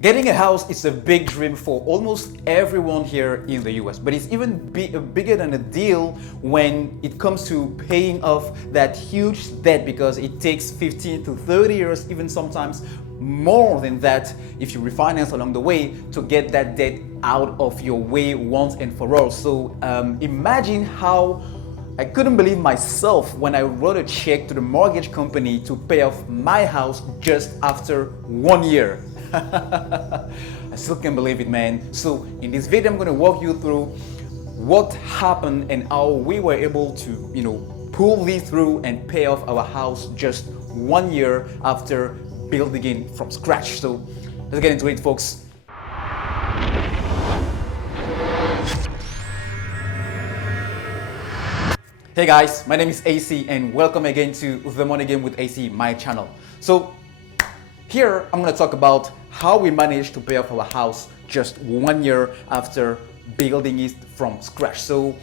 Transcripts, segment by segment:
Getting a house is a big dream for almost everyone here in the US, but it's even bigger than a deal when it comes to paying off that huge debt, because it takes 15 to 30 years, even sometimes more than that, if you refinance along the way, to get that debt out of your way once and for all. So imagine how I couldn't believe myself when I wrote a check to the mortgage company to pay off my house just after 1 year. I still can't believe it, man. So in this video, I'm going to walk you through what happened and how we were able to, pull this through and pay off our house just 1 year after building it from scratch. So let's get into it, folks. Hey guys, my name is AC and welcome again to The Money Game with AC, my channel. So here I'm going to talk about how we managed to pay off our house just 1 year after building it from scratch. So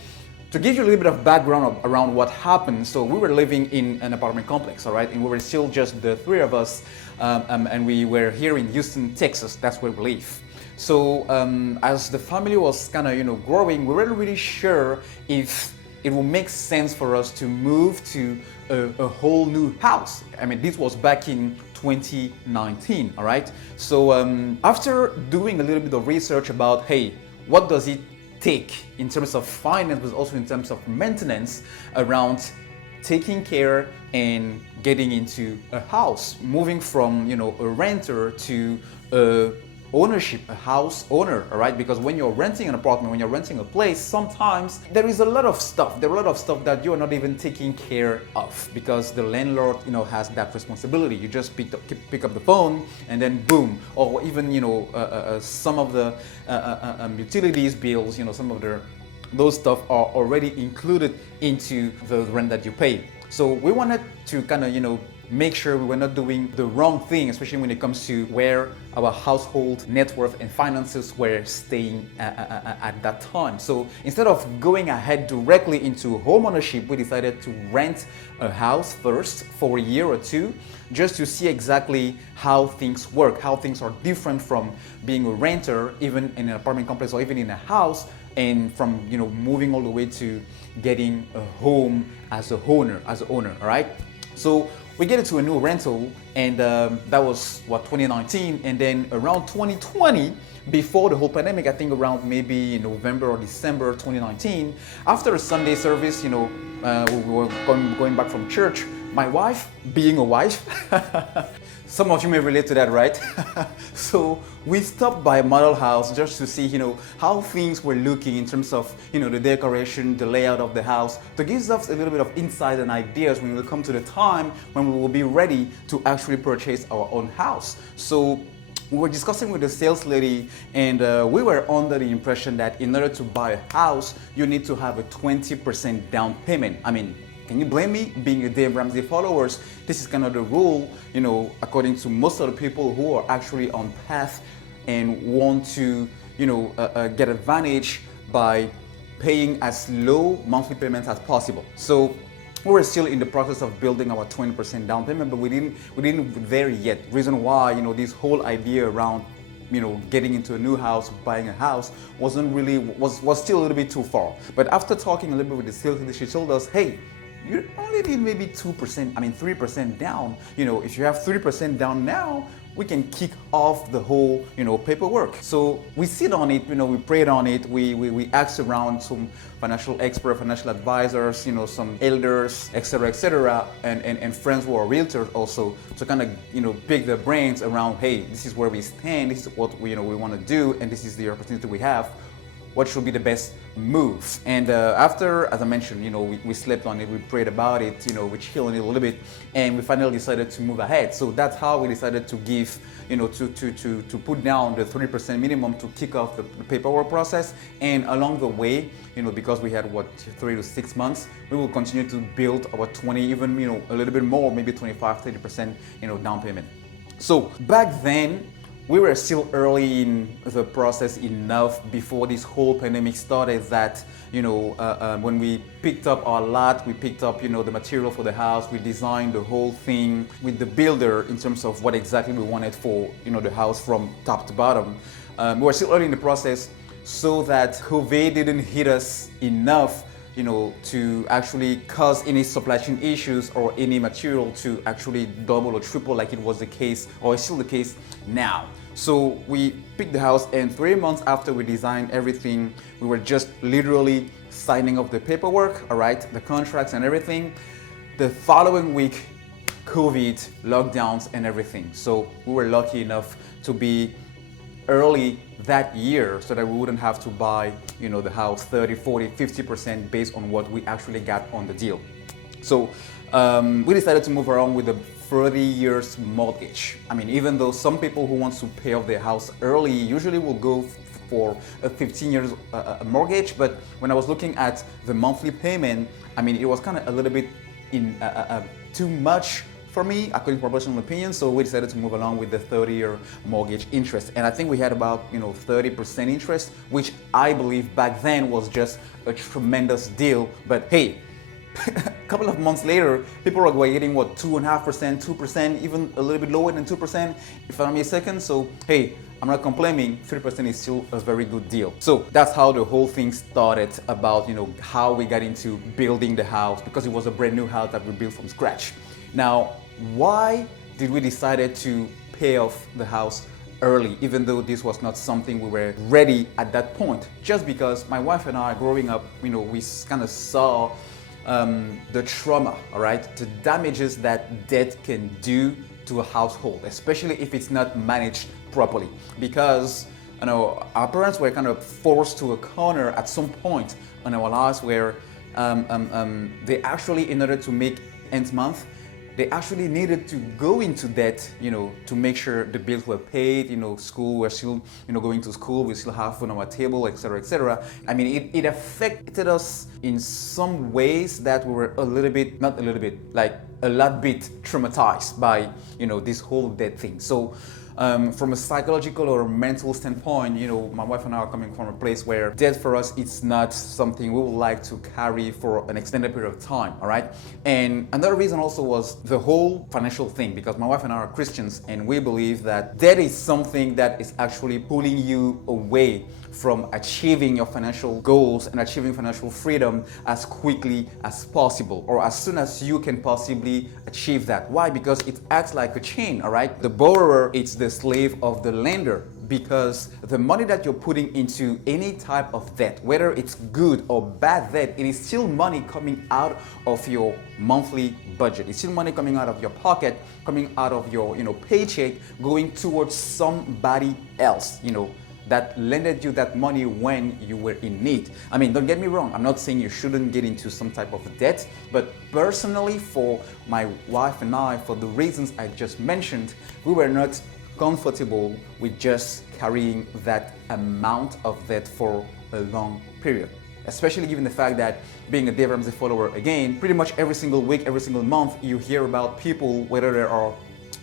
to give you a little bit of background around what happened, so we were living in an apartment complex, all right, and we were still just the three of us, and we were here in Houston, Texas. That's where we live. So as the family was kind of growing, we weren't really sure if it will make sense for us to move to a whole new house. I mean, this was back in 2019, all right? So after doing a little bit of research about, hey, what does it take in terms of finance, but also in terms of maintenance around taking care and getting into a house, moving from, a renter to a ownership, a house owner, all right? Because when you're renting an apartment, when you're renting a place, sometimes there is a lot of stuff. There are a lot of stuff that you're not even taking care of because the landlord, has that responsibility. You just pick up the phone and then boom. Or even, some of the utilities bills, some of those stuff are already included into the rent that you pay. So we wanted to kind of, make sure we were not doing the wrong thing, especially when it comes to where our household net worth and finances were staying at that time. So instead of going ahead directly into homeownership, we decided to rent a house first for a year or two, just to see exactly how things work, how things are different from being a renter, even in an apartment complex or even in a house, and from moving all the way to getting a home as a owner, all right? So we get into a new rental, and that was 2019, and then around 2020, before the whole pandemic, I think around maybe November or December 2019, after a Sunday service, we were going back from church. My wife, being a wife, some of you may relate to that, right? So we stopped by a model house just to see, how things were looking in terms of, the decoration, the layout of the house, to give us a little bit of insight and ideas when we will come to the time when we will be ready to actually purchase our own house. So we were discussing with the sales lady, and we were under the impression that in order to buy a house, you need to have a 20% down payment. I mean, can you blame me? Being a Dave Ramsey followers, this is kind of the rule, according to most of the people who are actually on path and want to, get advantage by paying as low monthly payments as possible. So we were still in the process of building our 20% down payment, but we didn't there yet. Reason why, this whole idea around getting into a new house, buying a house, was still a little bit too far. But after talking a little bit with the sales lady, she told us, hey, you only need maybe 3% down. If you have 3% down now, we can kick off the whole, paperwork. So we sit on it, we prayed on it, we asked around some financial experts, financial advisors, some elders, etc., and friends who are realtors also, to kind of, pick their brains around, hey, this is where we stand, this is what we want to do, and this is the opportunity we have. What should be the best move? And after, as I mentioned, we slept on it, we prayed about it, we chilled on it a little bit, and we finally decided to move ahead. So that's how we decided to give, to put down the 3% minimum to kick off the paperwork process. And along the way, because we had 3 to 6 months, we will continue to build our 20, even a little bit more, maybe 25, 30%, down payment. So back then, we were still early in the process enough before this whole pandemic started that, when we picked up our lot, we picked up, the material for the house, we designed the whole thing with the builder in terms of what exactly we wanted for, the house from top to bottom. We were still early in the process so that COVID didn't hit us enough to actually cause any supply chain issues or any material to actually double or triple like it was the case or is still the case now. So we picked the house, and 3 months after we designed everything, we were just literally signing off the paperwork, all right, the contracts and everything. The following week, COVID, lockdowns and everything. So we were lucky enough to be early that year so that we wouldn't have to buy, the house 30, 40, 50% based on what we actually got on the deal. So we decided to move around with the 30 years mortgage. I mean, even though some people who want to pay off their house early usually will go for a 15 years mortgage, but when I was looking at the monthly payment, I mean, it was kind of a little bit too much for me, according to my personal opinion, so we decided to move along with the 30-year mortgage interest. And I think we had about 30% interest, which I believe back then was just a tremendous deal. But hey, a couple of months later, people were getting 2.5%, 2%, even a little bit lower than 2%, if I'm not mistaken. So hey, I'm not complaining, 3% is still a very good deal. So that's how the whole thing started about, how we got into building the house, because it was a brand new house that we built from scratch. Now, why did we decide to pay off the house early, even though this was not something we were ready at that point? Just because my wife and I, growing up, we kind of saw the trauma, all right, the damages that debt can do to a household, especially if it's not managed properly. Because our parents were kind of forced to a corner at some point in our lives where they actually, in order to make ends month, they actually needed to go into debt, to make sure the bills were paid, school, we're still, going to school, we still have food on our table, etc., etc. I mean, it affected us in some ways that we were a lot bit traumatized by, this whole debt thing. So from a psychological or mental standpoint, my wife and I are coming from a place where debt for us, it's not something we would like to carry for an extended period of time, all right? And another reason also was the whole financial thing, because my wife and I are Christians, and we believe that debt is something that is actually pulling you away from achieving your financial goals and achieving financial freedom as quickly as possible, or as soon as you can possibly achieve that. Why? Because it acts like a chain, all right? The borrower, it's the slave of the lender, because the money that you're putting into any type of debt, whether it's good or bad debt, it is still money coming out of your monthly budget. It's still money coming out of your pocket, coming out of your paycheck, going towards somebody else, that lended you that money when you were in need. I mean, don't get me wrong, I'm not saying you shouldn't get into some type of debt, but personally for my wife and I, for the reasons I just mentioned, we were not comfortable with just carrying that amount of debt for a long period. Especially given the fact that, being a Dave Ramsey follower again, pretty much every single week, every single month, you hear about people, whether they are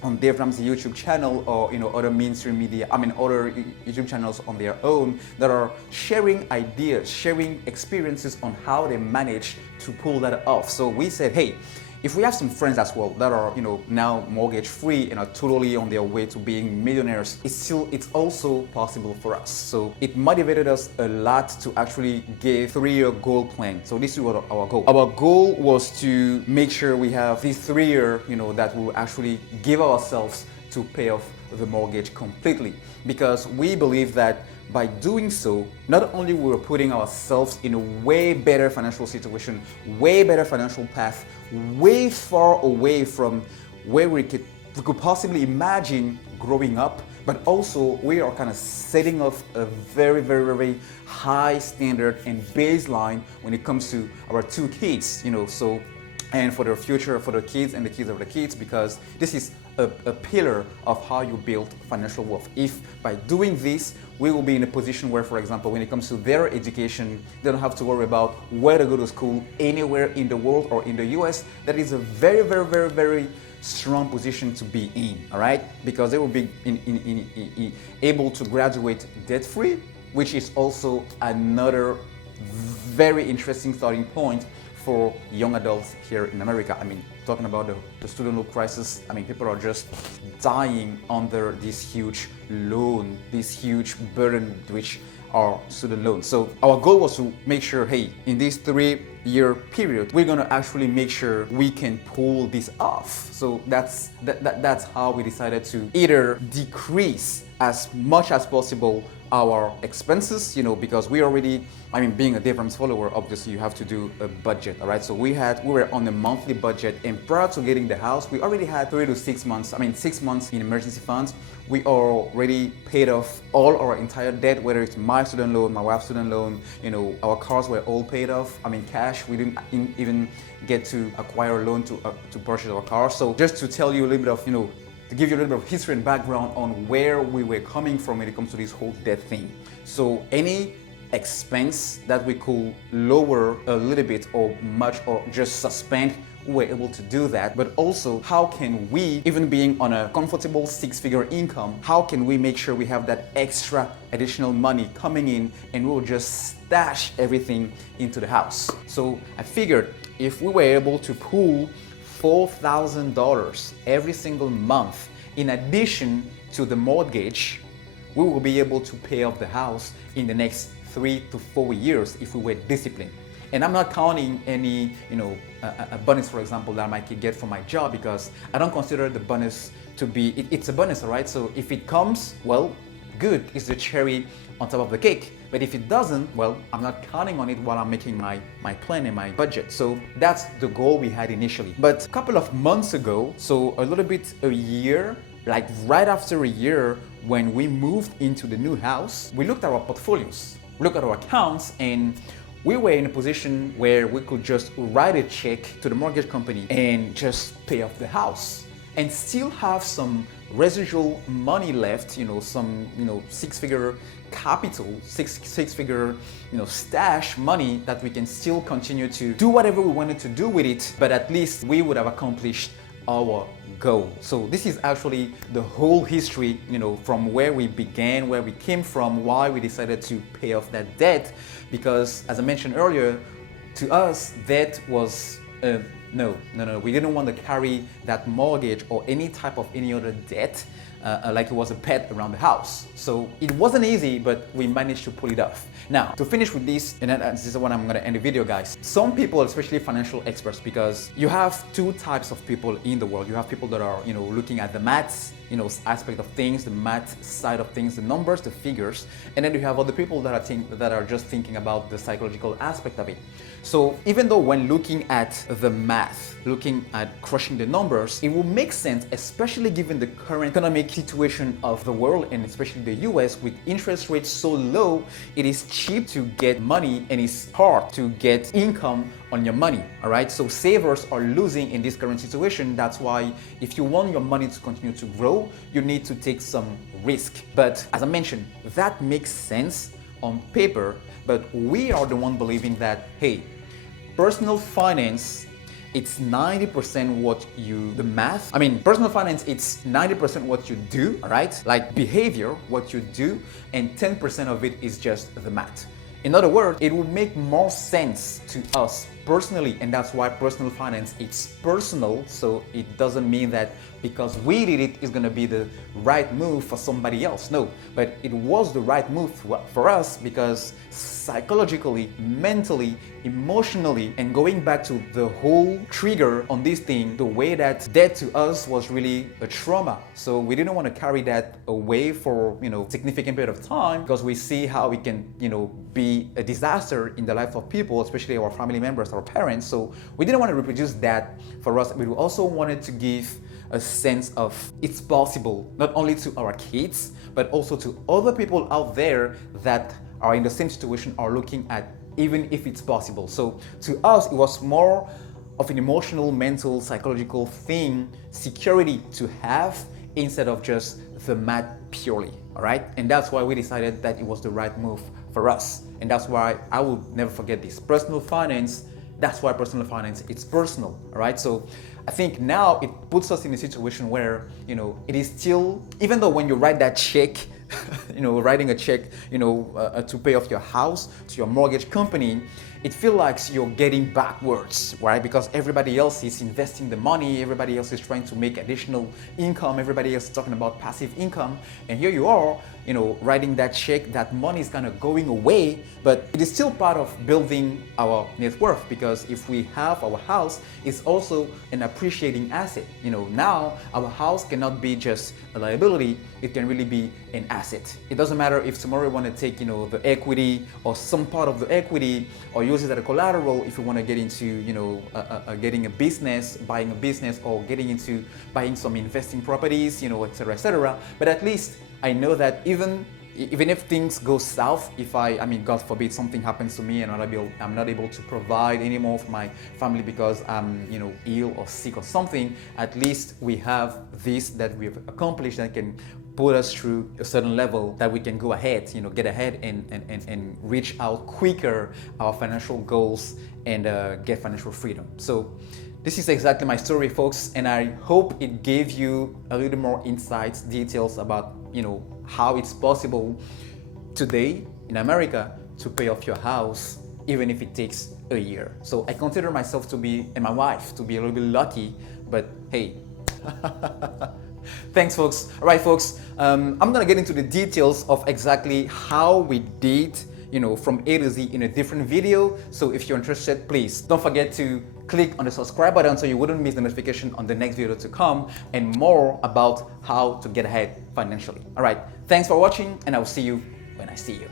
on Dave Ramsey YouTube channel or other mainstream media, other YouTube channels on their own, that are sharing ideas, sharing experiences on how they manage to pull that off. So we said, hey, if we have some friends as well that are now mortgage free and are totally on their way to being millionaires, it's also possible for us. So it motivated us a lot to actually give 3-year goal plan. So this is what our goal. Our goal was to make sure we have this 3-year, that will actually give ourselves to pay off the mortgage completely, because we believe that by doing so, not only we were putting ourselves in a way better financial situation, way better financial path, way far away from where we could possibly imagine growing up, but also we are kind of setting off a very, very, very high standard and baseline when it comes to our 2 kids, so, and for the future, for the kids and the kids of the kids, because this is a pillar of how you build financial wealth. If by doing this, we will be in a position where, for example, when it comes to their education, they don't have to worry about where to go to school anywhere in the world or in the US. That is a very, very, very, very strong position to be in, all right? Because they will be able to graduate debt-free, which is also another very interesting starting point for young adults here in America. I mean, talking about the student loan crisis, I mean, people are just dying under this huge loan, this huge burden, which are student loans. So our goal was to make sure, hey, in this 3-year period, we're gonna actually make sure we can pull this off. So that's how we decided to either decrease as much as possible our expenses, because we already, I mean, being a Abrams follower, obviously you have to do a budget, all right? So we were on a monthly budget, and prior to getting the house, we already had 3 to 6 months, 6 months in emergency funds. We already paid off all our entire debt, whether it's my student loan, my wife's student loan, our cars were all paid off. I mean, cash, we didn't even get to acquire a loan to purchase our car. So just to tell you a little bit of, to give you a little bit of history and background on where we were coming from when it comes to this whole debt thing. So any expense that we could lower a little bit or much or just suspend, we were able to do that. But also, how can we, even being on a comfortable 6-figure income, how can we make sure we have that extra additional money coming in and we'll just stash everything into the house? So I figured if we were able to pool $4,000 every single month in addition to the mortgage, we will be able to pay off the house in the next 3 to 4 years if we were disciplined. And I'm not counting any, a bonus, for example, that I might get from my job, because I don't consider the bonus to be, it's a bonus, all right? So if it comes, well, good, it's the cherry on top of the cake. But if it doesn't, well, I'm not counting on it while I'm making my plan and my budget. So that's the goal we had initially. But a couple of months ago, so a year, like right after a year, when we moved into the new house, we looked at our portfolios, looked at our accounts, and we were in a position where we could just write a check to the mortgage company and just pay off the house and still have some residual money left, some, 6-figure capital, six-figure, stash money that we can still continue to do whatever we wanted to do with it, but at least we would have accomplished our goal. So this is actually the whole history, from where we began, where we came from, why we decided to pay off that debt. Because as I mentioned earlier, to us, debt was no. We didn't want to carry that mortgage or any other debt like it was a pet around the house. So it wasn't easy, but we managed to pull it off. Now, to finish with this, and this is when I'm gonna end the video, guys. Some people, especially financial experts, because you have two types of people in the world. You have people that are, looking at the maths, aspect of things, the math side of things, the numbers, the figures, and then you have other people that are just thinking about the psychological aspect of it. So even though when looking at the math, looking at crushing the numbers, it will make sense, especially given the current economic situation of the world and especially the US, with interest rates so low, it is cheap to get money and it's hard to get income on your money, all right? So savers are losing in this current situation. That's why if you want your money to continue to grow, you need to take some risk. But as I mentioned, that makes sense on paper, but we are the one believing that, hey, personal finance, it's 90% personal finance, it's 90% what you do, all right? Like behavior, what you do, and 10% of it is just the math. In other words, it would make more sense to us personally, and that's why personal finance, it's personal, so it doesn't mean that because we did it, it's gonna be the right move for somebody else. No, but it was the right move for us because psychologically, mentally, emotionally, and going back to the whole trigger on this thing, the way that debt to us was really a trauma. So we didn't want to carry that away for, significant period of time, because we see how it can, be a disaster in the life of people, especially our family members, our parents. So we didn't want to reproduce that for us. We also wanted to give a sense of it's possible, not only to our kids, but also to other people out there that are in the same situation, are looking at even if it's possible. So to us, it was more of an emotional, mental, psychological thing, security to have, instead of just the math purely, all right? And that's why we decided that it was the right move for us. And that's why I will never forget this. Personal finance, that's why personal finance, it's personal, all right? So I think now it puts us in a situation where, it is still, even though when you write that check, writing a check, to pay off your house to your mortgage company, it feels like you're getting backwards, right? Because everybody else is investing the money, everybody else is trying to make additional income, everybody else is talking about passive income, and here you are, writing that check, that money is kind of going away, but it is still part of building our net worth, because if we have our house, it's also an appreciating asset. Now our house cannot be just a liability, it can really be an asset. It doesn't matter if tomorrow you want to take, the equity or some part of the equity or use it as a collateral if you want to get into, getting a business, buying a business, or getting into buying some investing properties, etc., etc. But at least I know that even if things go south, if God forbid something happens to me and I'm not able to provide anymore for my family because I'm, ill or sick or something, at least we have this that we've accomplished that can put us through a certain level that we can go ahead, get ahead and reach out quicker our financial goals and get financial freedom. So this is exactly my story, folks, and I hope it gave you a little more insights, details about, how it's possible today in America to pay off your house, even if it takes a year. So I consider myself to be, and my wife, to be a little bit lucky, but hey. Thanks, folks. All right, folks, I'm gonna get into the details of exactly how we did, from A to Z in a different video. So if you're interested, please don't forget to click on the subscribe button so you wouldn't miss the notification on the next video to come and more about how to get ahead financially. All right, thanks for watching, and I will see you when I see you.